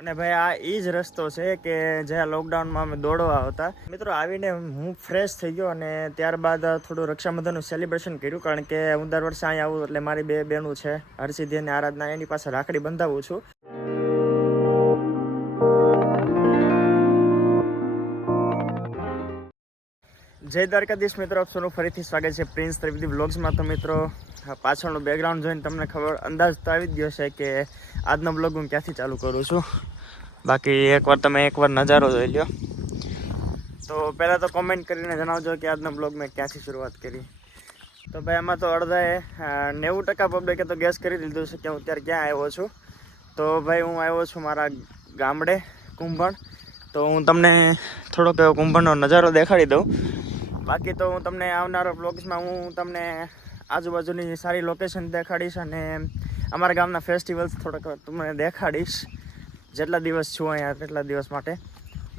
અને ભાઈ આ એ જ રસ્તો છે કે જ્યાં લોકડાઉનમાં અમે દોડવા આવતા. મિત્રો આવીને હું ફ્રેશ થઈ ગયો અને ત્યારબાદ થોડું રક્ષાબંધનનું સેલિબ્રેશન કર્યું, કારણ કે હું દર વર્ષે અહીં આવું એટલે મારી બે બહેનો છે હર્ષિધી અને આરાધના, એની પાસે રાખડી બંધાવું છું. જય દ્વારકાધીશ મિત્રો, આપ સૌનું ફરીથી સ્વાગત છે પ્રિન્સ ત્રિવેદી વ્લોગ્સમાં. તો મિત્રો પાછળનું બેકગ્રાઉન્ડ જોઈને તમને અંદાજ તો આવી જ ગયો છે કે આજનો બ્લોગ હું ક્યાંથી ચાલુ કરું છું. બાકી તમે એકવાર નજારો જોઈ લો. તો પહેલાં તો કોમેન્ટ કરીને જણાવજો કે આજનો બ્લોગ મેં ક્યાંથી શરૂઆત કરી. તો ભાઈ આમાં તો અડધાએ 90% પબ્લિકે તો ગેસ કરી લીધું છે કે હું અત્યારે ક્યાં આવ્યો છું. તો ભાઈ હું આવ્યો છું મારા ગામડે કુંભણ. તો હું તમને થોડોક એવો કુંભણનો નજારો દેખાડી દઉં. બાકી તો હું તમને આવનારા બ્લોગ્સમાં હું તમને આજુબાજુની સારી લોકેશન દેખાડીશ અને અમારા ગામના ફેસ્ટિવલ્સ થોડાક તમને દેખાડીશ. જેટલા દિવસ છું અહીંયા તેટલા દિવસ માટે.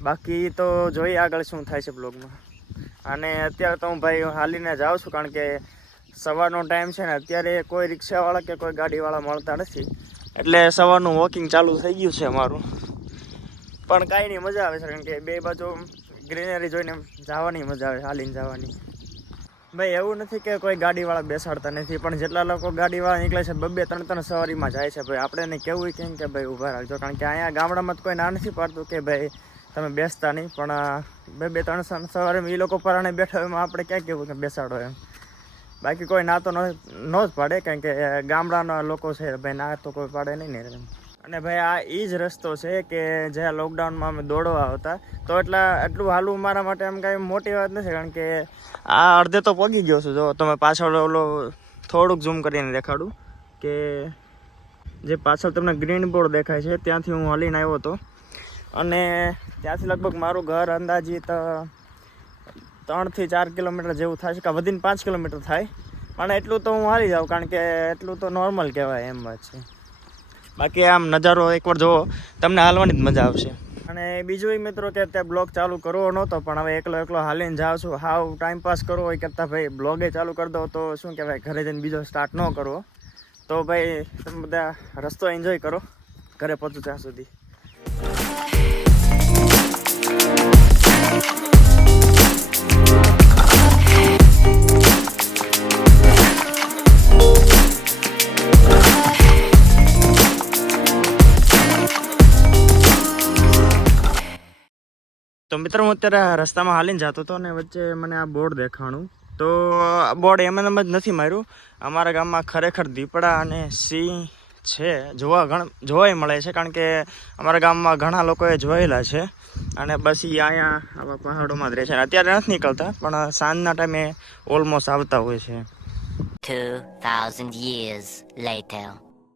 બાકી તો જોઈએ આગળ શું થાય છે બ્લોગમાં. અને અત્યારે તો હું ભાઈ હાલીને જાઉં છું, કારણ કે સવારનો ટાઈમ છે ને, અત્યારે કોઈ રિક્ષાવાળા કે કોઈ ગાડીવાળા મળતા નથી, એટલે સવારનું વોકિંગ ચાલુ થઈ ગયું છે અમારું. પણ કાંઈ નહીં, મજા આવે છે, કારણ કે બે બાજુ ગ્રીનરી જોઈને જવાની મજા આવે, હાલીને જવાની. ભાઈ એવું નથી કે કોઈ ગાડીવાળા બેસાડતા નથી, પણ જેટલા લોકો ગાડીવાળા નીકળે છે 2-3 સવારીમાં જાય છે. ભાઈ આપણે એને કેવું કેમ કે ભાઈ ઊભા રાખજો, કારણ કે અહીંયા ગામડામાં તો કોઈ ના નથી પાડતું કે ભાઈ તમે બેસતા નહીં, પણ 2-3 સવારીમાં એ લોકો પરાણે બેઠા એમાં આપણે ક્યાં કેવું કે બેસાડો એમ. બાકી કોઈ ના તો ન જ પાડે, કારણ કે ગામડાના લોકો છે ભાઈ, ના તો કોઈ પાડે નહીં ને એમ. અને ભાઈ આ એ જ રસ્તો છે કે જ્યાં લોકડાઉનમાં અમે દોડવા આવતા. તો એટલું હાલવું મારા માટે એમ કાંઈ મોટી વાત નથી, કારણ કે આ અડધે તો પગી ગયો છું. જો તમે પાછળ ઓલો થોડુંક ઝૂમ કરીને દેખાડું કે જે પાછળ તમને ગ્રીન બોર્ડ દેખાય છે ત્યાંથી હું હલીને આવ્યો હતો. અને ત્યાંથી લગભગ મારું ઘર અંદાજિત 3 થી 4 કિલોમીટર જેવું થાય છે, કે વધીને 5 કિલોમીટર થાય. પણ એટલું તો હું હાલી જાઉં, કારણ કે એટલું તો નોર્મલ કહેવાય એમ વાત છે. બાકી આમ નજારો એકવાર જુઓ, તમને હાલવાની જ મજા આવશે. અને બીજું એ મિત્રો કે અત્યારે બ્લોગ ચાલુ કરવો નહોતો, પણ હવે એકલો હાલીને જાઉં છું. હાવ ટાઈમ પાસ કરવો હોય કરતાં ભાઈ બ્લોગે ચાલુ કરી દો તો શું કહેવાય, ઘરે જઈને બીજો સ્ટાર્ટ ન કરવો. તો ભાઈ તમે બધા રસ્તો એન્જોય કરો ઘરે પહોંચો ત્યાં સુધી. તો મિત્રો હું અત્યારે રસ્તામાં હાલીને જતો હતો અને વચ્ચે મને આ બોર્ડ દેખાણું. તો આ બોર્ડ એમ જ નથી માર્યું. અમારા ગામમાં ખરેખર દીપડા અને સિંહ છે, જોવાય મળે છે, કારણ કે અમારા ગામમાં ઘણા લોકોએ જોયેલા છે. અને બસ એ અહીંયા આવા પહાડોમાં જ રહે છે. અત્યારે નથી નીકળતા, પણ સાંજના ટાઈમે ઓલમોસ્ટ આવતા હોય છે. 2000 years later.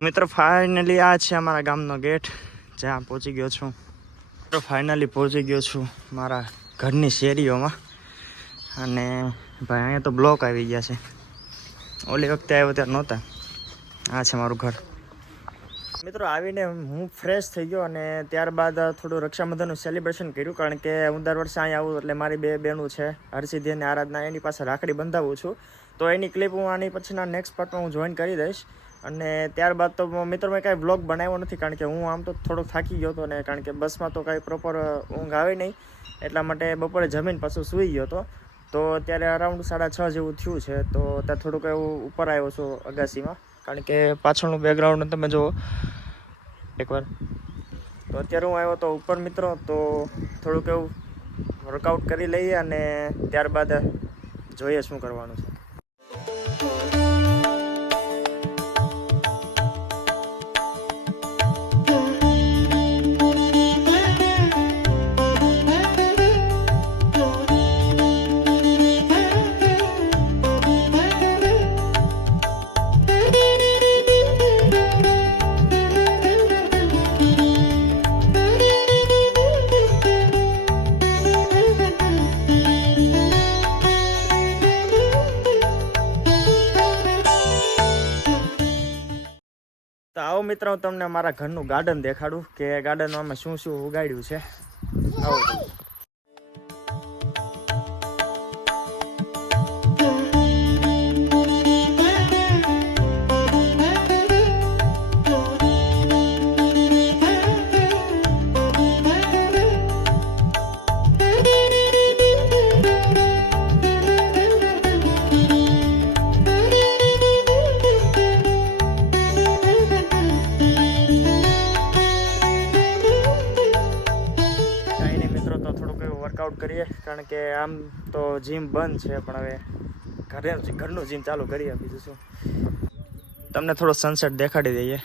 મિત્રો ફાઇનલી આ છે અમારા ગામનો ગેટ, જ્યાં પહોંચી ગયો છું. તો ફાઇનલી પહોંચી ગયો છું મારા ઘરની શેરીઓમાં. અને ભાઈ અહીંયા તો બ્લોક આવી ગયા છે, ઓલી વખતે આવ્યો ત્યારે નહોતા. આ છે મારું ઘર. મિત્રો આવીને હું ફ્રેશ થઈ ગયો અને ત્યારબાદ થોડું રક્ષાબંધનનું સેલિબ્રેશન કર્યું, કારણ કે હું દર વર્ષે અહીં આવું એટલે મારી બે બહેનો છે હર્ષિધી અને આરાધના, એની પાસે રાખડી બંધાવું છું. તો એની ક્લિપ હું આની પછીના નેક્સ્ટ પાર્ટમાં હું જોઈન કરી દઈશ. અને ત્યારબાદ તો મિત્રો મેં કાંઈ વ્લોગ બનાવ્યો નથી, કારણ કે હું આમ તો થોડોક થાકી ગયો હતો, ને કારણ કે બસમાં તો કાંઈ પ્રોપર ઊંઘ આવે નહીં, એટલા માટે બપોરે જમીન પાછું સૂઈ ગયો હતો. તો અત્યારે અરાઉન્ડ 6:30 જેવું થયું છે. તો ત્યાં થોડુંક એવું ઉપર આવ્યો છું અગાસીમાં, કારણ કે પાછળનું બેકગ્રાઉન્ડ તમે જુઓ એકવાર. તો અત્યારે હું આવ્યો તો ઉપર મિત્રો, તો થોડુંક એવું વર્કઆઉટ કરી લઈએ અને ત્યારબાદ જોઈએ શું કરવાનું છે. તો આવો મિત્રો, હું તમને મારા ઘરનું ગાર્ડન દેખાડું કે ગાર્ડનમાં અમે શું શું ઉગાડ્યું છે. આવો. વર્કઆઉટ કરીએ, કારણ કે આમ તો જીમ બંધ છે, પણ હવે ઘરનું જીમ ચાલુ કરીએ. બીજું શું, તમને થોડો સનસેટ દેખાડી દઈએ.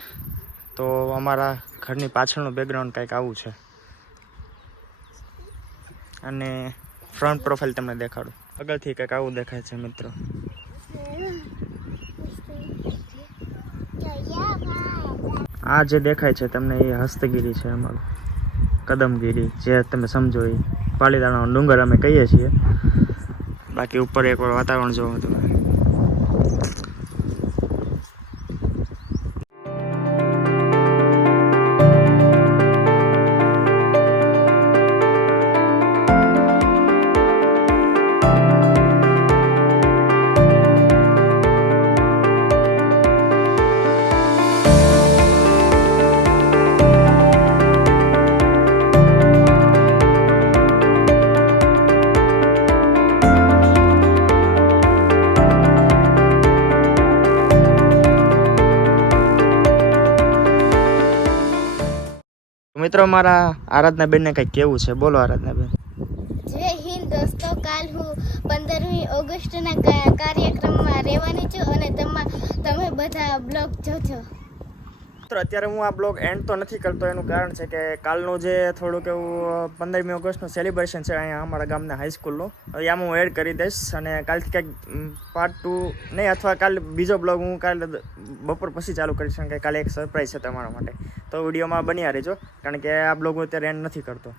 તો અમારા ઘરની પાછળનું બેકગ્રાઉન્ડ કંઈક આવું છે, અને ફ્રન્ટ પ્રોફાઇલ તમને દેખાડું. આગળથી કંઈક આવું દેખાય છે મિત્રો. આ જે દેખાય છે તમને એ હસ્તગીરી છે અમારું, કદમગીરી, જે તમે સમજો એ પાલીતાણાનો ડુંગર અમે કહીએ છીએ. બાકી ઉપર એકવાર વાતાવરણ જોવો તમે. મિત્રો મારા આરાધના બેનને કંઈક કેવું છે, બોલો આરાધના બેન. જય હિન્દ દોસ્તો. કાલ હું 15મી ઓગસ્ટના કાર્યક્રમમાં રહેવાની છું અને તમે બધા બ્લોગ જોજો. મિત્રો અત્યારે હું આ બ્લોગ એન્ડ તો નથી કરતો, એનું કારણ છે કે કાલનું જે થોડુંક એવું 15મી ઓગસ્ટનું સેલિબ્રેશન છે અહીંયા અમારા ગામના હાઈસ્કૂલનું, આમાં હું એડ કરી દઈશ. અને કાલથી કંઈક પાર્ટ 2 નહીં, અથવા કાલે બીજો બ્લોગ હું કાલે બપોર પછી ચાલુ કરીશ, કારણ કે કાલે એક સરપ્રાઈઝ છે તમારા માટે. તો વિડીયોમાં બન્યા રહેજો, કારણ કે આ બ્લોગ હું અત્યારે એન્ડ નથી કરતો.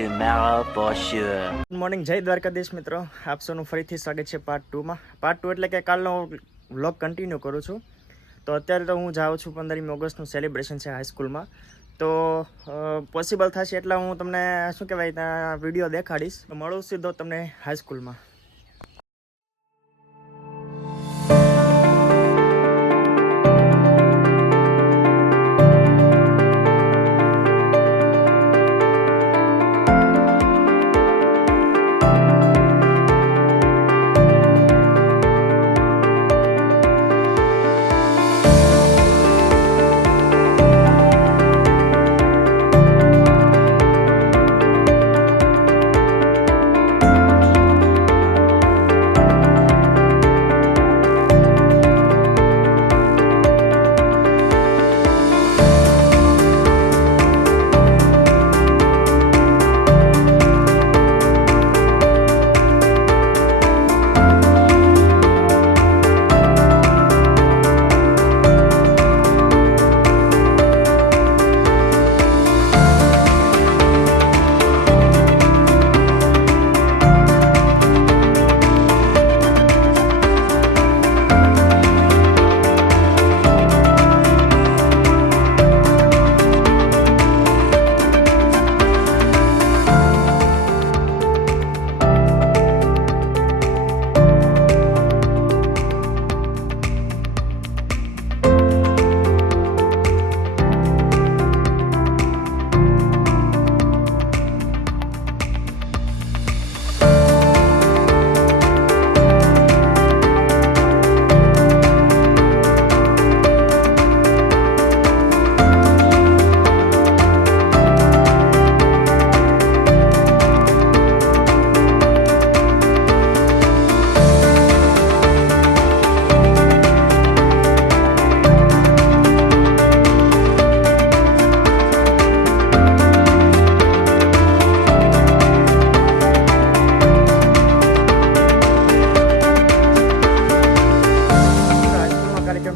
Tomorrow for sure. Good morning, જય દ્વારકાધીશ મિત્રો. આપ સૌનું ફરીથી સ્વાગત છે પાર્ટ 2માં. પાર્ટ 2 એટલે કે કાલનો વ્લોગ કન્ટિન્યુ કરું છું. તો અત્યારે તો હું જાઉં છું 15મી ઓગસ્ટનું સેલિબ્રેશન છે હાઈસ્કૂલમાં. તો પોસિબલ થશે એટલે હું તમને શું કહેવાય ત્યાં વિડીયો દેખાડીશ. મળું સીધો તમને હાઈસ્કૂલમાં.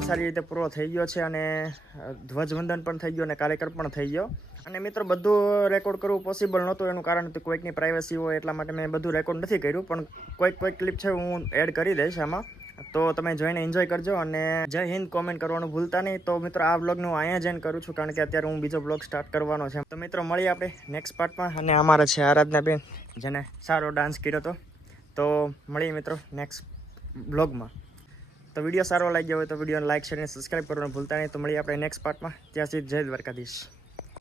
સારી રીતે પૂરો થઈ ગયો છે, અને ધ્વજવંદન પણ થઈ ગયો અને કાર્યક્રમ પણ થઈ ગયો. અને મિત્રો બધું રેકોર્ડ કરવું પોસિબલ નહોતું, એનું કારણ હતું કોઈકની પ્રાઇવસી હોય, એટલા માટે મેં બધું રેકોર્ડ નથી કર્યું. પણ કોઈક ક્લિપ છે હું એડ કરી દઈશ આમાં, તો તમે જોઈને એન્જોય કરજો. અને જય હિન્દ કોમેન્ટ કરવાનું ભૂલતા નહીં. તો મિત્રો આ બ્લોગને હું અહીંયા જ એન્ડ કરું છું, કારણ કે અત્યારે હું બીજો બ્લોગ સ્ટાર્ટ કરવાનો છે. તો મિત્રો મળીએ આપણે નેક્સ્ટ પાર્ટમાં. અને અમારા છે આરાધના બેન, જેને સારો ડાન્સ કર્યો હતો. તો મળીએ મિત્રો નેક્સ્ટ બ્લોગમાં. તો વિડીયો સારો લાગ્યો હોય તો વિડીયોને લાઈક, શેર અને સબસ્ક્રાઈબ કરવાનું ભૂલતા નહીં. તો મળીએ આપણે નેક્સ્ટ પાર્ટમાં. ત્યાં સુધી જય દ્વારકાધીશ.